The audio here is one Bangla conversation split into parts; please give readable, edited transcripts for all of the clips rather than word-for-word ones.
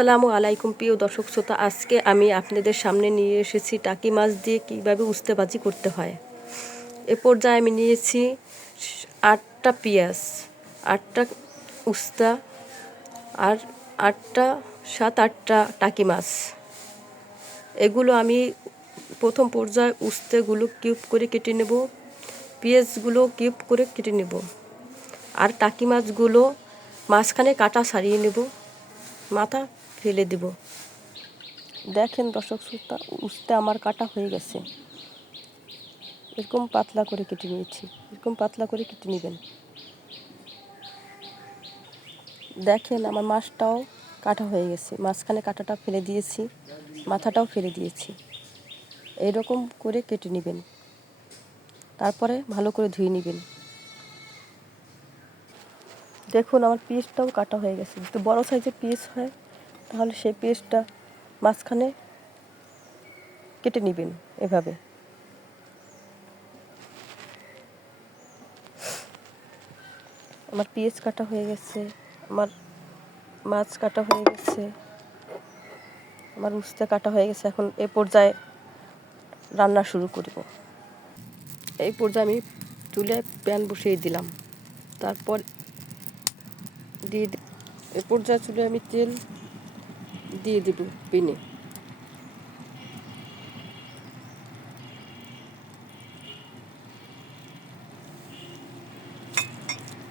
আসসালামু আলাইকুম প্রিয় দর্শক শ্রোতা, আজকে আমি আপনাদের সামনে নিয়ে এসেছি টাকি মাছ দিয়ে কীভাবে উস্তে ভাজি করতে হয়। এ পর্যায়ে আমি নিয়েছি 8টা পেঁয়াজ, 8টা উস্তা আর 7-8টা টাকি মাছ। এগুলো আমি প্রথম পর্যায়ে উস্তেগুলো কিউব করে কেটে নেব, পেঁয়াজগুলো কিউব করে কেটে নেব, আর টাকি মাছগুলো মাঝখানে কাটা ছাড়িয়ে নেব, মাথা ফেলে দেব। দেখেন দর্শক শ্রোতা, উস্তে আমার কাটা হয়ে গেছে। এরকম পাতলা করে কেটে নিয়েছি, এরকম পাতলা করে কেটে নেবেন। দেখেন আমার মাছটাও কাটা হয়ে গেছে, মাঝখানে কাটাটা ফেলে দিয়েছি, মাথাটাও ফেলে দিয়েছি। এইরকম করে কেটে নেবেন, তারপরে ভালো করে ধুয়ে নেবেন। দেখুন আমার পিসটাও কাটা হয়ে গেছে। যদি বড় সাইজের পিস হয় তাহলে সেই পিসটা মাঝখানে কেটে নেবেন এভাবে। আমার পিস কাটা হয়ে গেছে, আমার মাছ কাটা হয়ে গেছে, আমার উস্তে কাটা হয়ে গেছে। এখন এ পর্যায়ে রান্না শুরু করব। এই পর্যায়ে আমি চুলায় প্যান বসিয়ে দিলাম, তারপর এ পর্যায়ে চুলায় আমি তেল দিয়ে দেব প্যানে।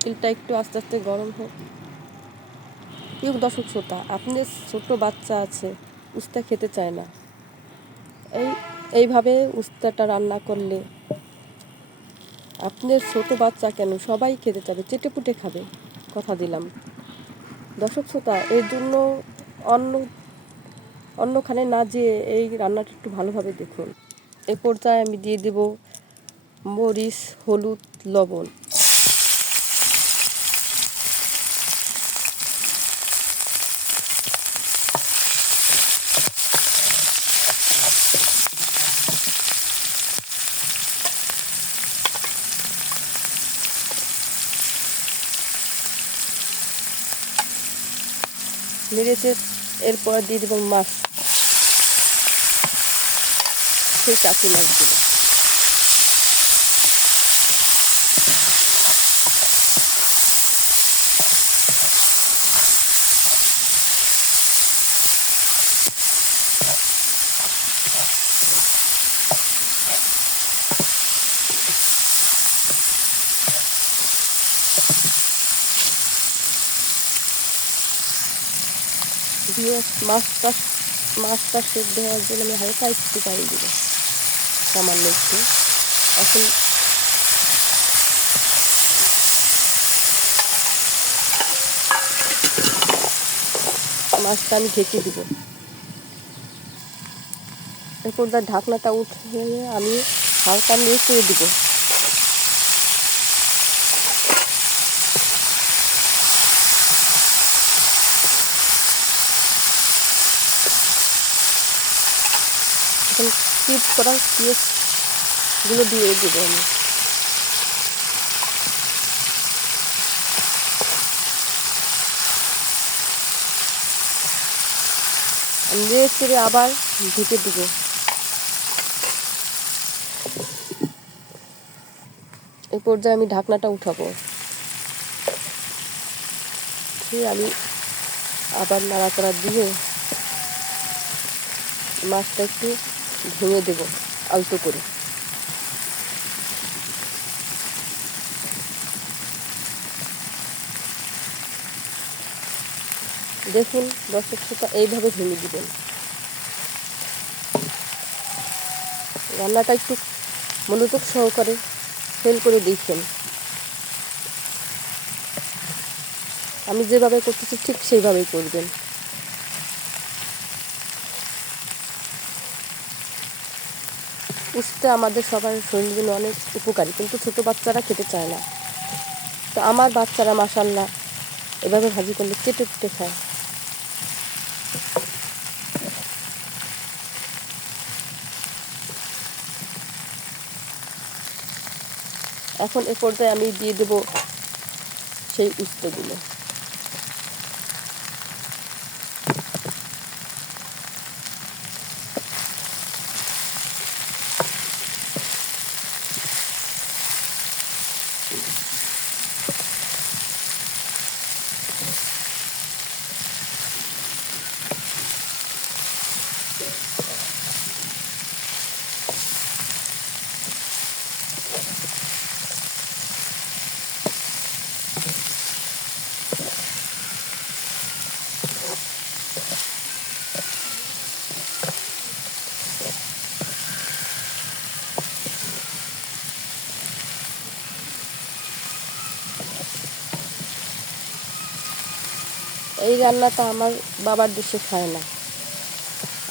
তেলটা একটু আস্তে আস্তে গরম হোক। প্রিয় দর্শক শ্রোতা, আপনার ছোট বাচ্চা আছে, উস্তা খেতে চায় না, এইভাবে উস্তাটা রান্না করলে আপনার ছোট বাচ্চা কেন সবাই খেতে চাবে, চেটেপুটে খাবে, কথা দিলাম। দর্শক শ্রোতা, এর জন্য অন্যখানে না যেয়ে এই রান্নাটা একটু ভালোভাবে দেখুন। এ পর্যায়ে আমি দিয়ে দেব মরিচ, হলুদ, লবণ। নেড়েচে এরপর দিয়ে দেব মাছ, সেই টাকি মাছগুলো। দিয়ে মাছটা সেদ্ধ হওয়ার জন্য আমি হালকা একটু পানি দেব, সামান্য একটু। এখন মাছটা আমি ঢেকে দিব। এরপর তার ঢাকনাটা উঠিয়ে আমি হালকা নেড়ে দিব। এখন কিউব করা পেঁয়াজগুলো দিয়ে দেবো আমি। নেড়ে চেড়ে আবার ঢেকে দিব। এই পর্যায়ে আমি ঢাকনাটা উঠাবো, আমি আবার নাড়াচাড়া দিয়ে মাছটা একটু ভেঙে দেব আলতো করে। দেখুন দর্শক শ্রোতা, এইভাবে ভেঙে দিবেন। রান্নাটা একটু মনোযোগ সহকারে ফেল করে দেখেন। আমি যেভাবে করতেছি ঠিক সেইভাবেই করবেন। উস্তে আমাদের সবার শরীরের জন্য অনেক উপকারী, কিন্তু ছোট বাচ্চারা খেতে চায় না। তো আমার বাচ্চারা মাশাআল্লাহ এভাবে ভাজি করলে চেটে চেটে খায়। এখন এ পর্যায়ে আমি দিয়ে দেব সেই উস্তেগুলো। এই রান্নাটা আমার বাবার দেশে খায় না,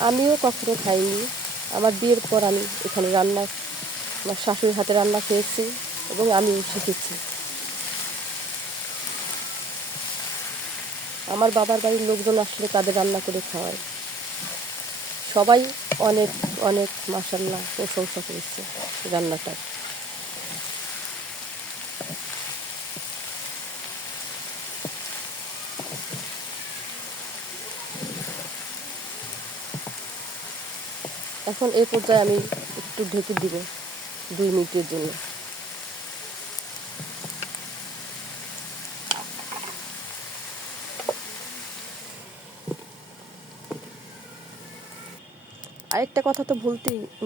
আমিও কখনো খাইনি। আমার বিয়ের পর আমি এখানে রান্না, আমার শাশুড়ির হাতে রান্না খেয়েছি এবং আমিও শিখেছি। আমার বাবার বাড়ির লোকজন আসলে তাদের রান্না করে খাওয়ায়, সবাই অনেক অনেক মাশাআল্লাহ প্রশংসা করেছে রান্নাটা। এখন এই পর্যায়ে আমি একটু ঢেকে দিব 2 মিনিটের জন্য। আরেকটা কথা তো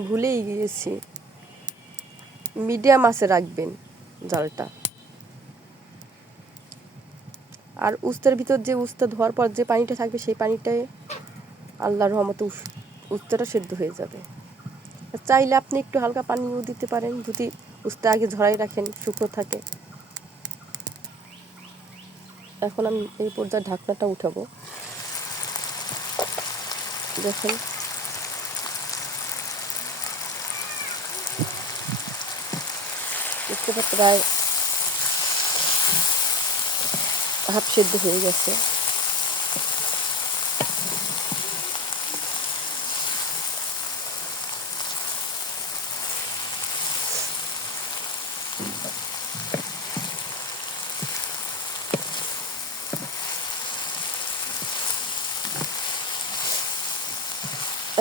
ভুলেই গিয়েছি, মিডিয়াম আঁচে রাখবেন জালটা। আর উস্তার ভিতর যে উস্তা ধোয়ার পর যে পানিটা থাকবে সেই পানিটায় আল্লাহর রহমতে উস্তাটা সেদ্ধ হয়ে যাবে। চাইলে আপনি একটু হালকা পানিও দিতে পারেন যদি উস্তা আগে ঝরাই রাখেন, শুকনো থাকে। এখন আমি এই পর্যায়ে ঢাকনাটা উঠাবো। দেখেন উস্তাটা প্রায় হাফ সেদ্ধ হয়ে গেছে।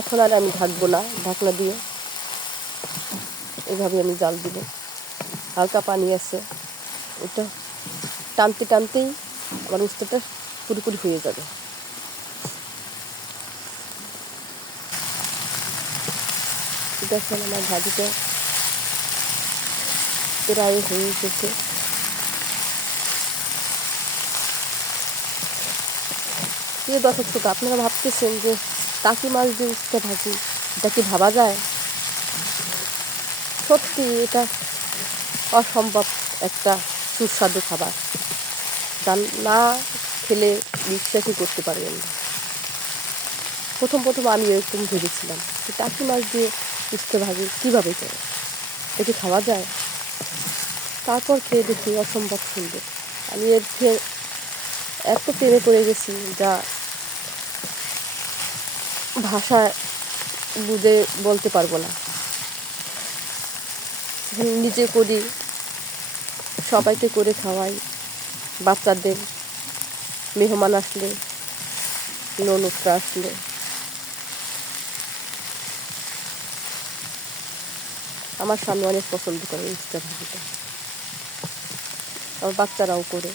এখন আর আমি ঢাকবো না, ঢাকনা দিয়ে এভাবে আমি জাল দিব। হালকা পানি আছে, এটা টানতে টানতেই আমার উস্তাটা পুরোপুরি হয়ে যাবে। দেখেন আমার ভাজিটা প্রায় হয়ে গেছে। প্রিয় দর্শক শ্রোতা, আপনারা ভাবতেছেন যে টাকি মাছ দিয়ে উস্তা ভাজি, এটা কি ভাবা যায়? সত্যি এটা অসম্ভব একটা সুস্বাদু খাবার, যা না খেলে বিশ্বাসই করতে পারবেন না। প্রথম আমি এরকম ভেবেছিলাম যে টাকি মাছ দিয়ে উস্তা ভাজি কীভাবে করে, এটা কি খাওয়া যায়? তারপর খেয়ে দেখি অসম্ভব সুন্দর। আমি এর খেয়ে এত প্রেমে পড়ে গেছি যা ভাষায় বুঝে বলতে পারবো না। নিজে করি, সবাইকে করে খাওয়াই, বাচ্চাদের, মেহমান আসলে, ননদরা আসলে। আমার স্বামী অনেক পছন্দ করে উস্তা ভাজিটা, আমার বাচ্চারাও করে।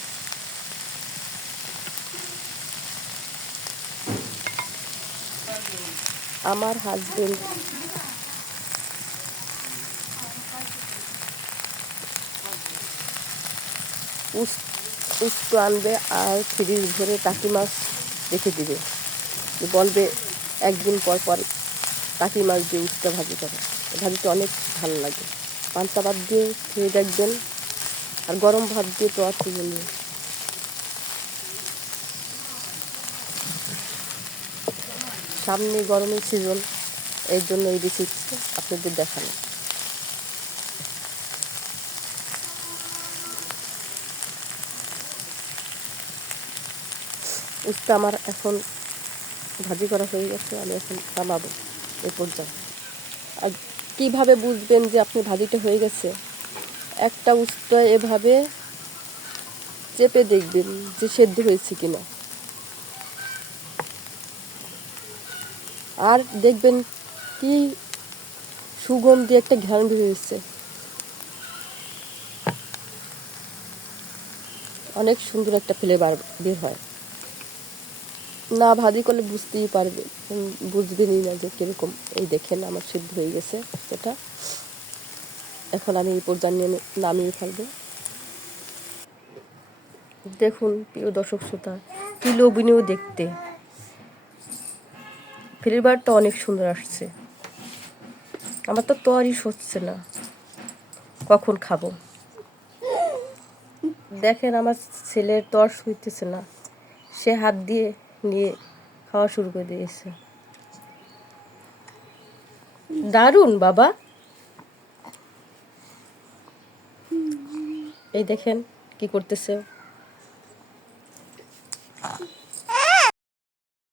আমার হাজবেন্ড উস্তো আনবে আর ফ্রিজ ভরে টাকি মাছ রেখে দিবে, বলবে একদিন পর পর টাকি মাছ দিয়ে উস্তা ভাজি করে। ভাজিটা অনেক ভালো লাগে। পান্তা ভাত দিয়ে খেয়ে দেখবেন, আর গরম ভাত দিয়ে তো আর তুলনীয়। সামনে গরমের সিজন, এর জন্য এই রেসিপি আপনাদের দেখানো। উস্তা আমার এখন ভাজি করা হয়ে গেছে, আমি এখন নামাবো এই পর্যায়ে। আর কীভাবে বুঝবেন যে আপনি ভাজিটা হয়ে গেছে? একটা উস্তা এভাবে চেপে দেখবেন যে সেদ্ধ হয়েছে কিনা, আর দেখবেন কি সুগন্ধি একটা ঘ্রাণ বের হয়েছে, অনেক সুন্দর একটা ফ্লেভার বের হয়। না ভাজি করলে বুঝতেই বুঝবেনই না যে কীরকম। এই দেখেন আমার সিদ্ধ হয়ে গেছে এটা। এখন আমি এই পর্যায়ে নামিয়ে ফেলবো। দেখুন প্রিয় দর্শক শ্রোতা, কি লোভনীয় দেখতে, ফ্লেভারটা অনেক সুন্দর আসছে। আমার তো তৈরি হচ্ছে না, কখন খাবো। দেখেন আমার ছেলের তর হইতেছে না, সে হাত দিয়ে নিয়ে খাওয়া শুরু করে দিয়েছে। দারুণ বাবা। এই দেখেন কি করতেছে।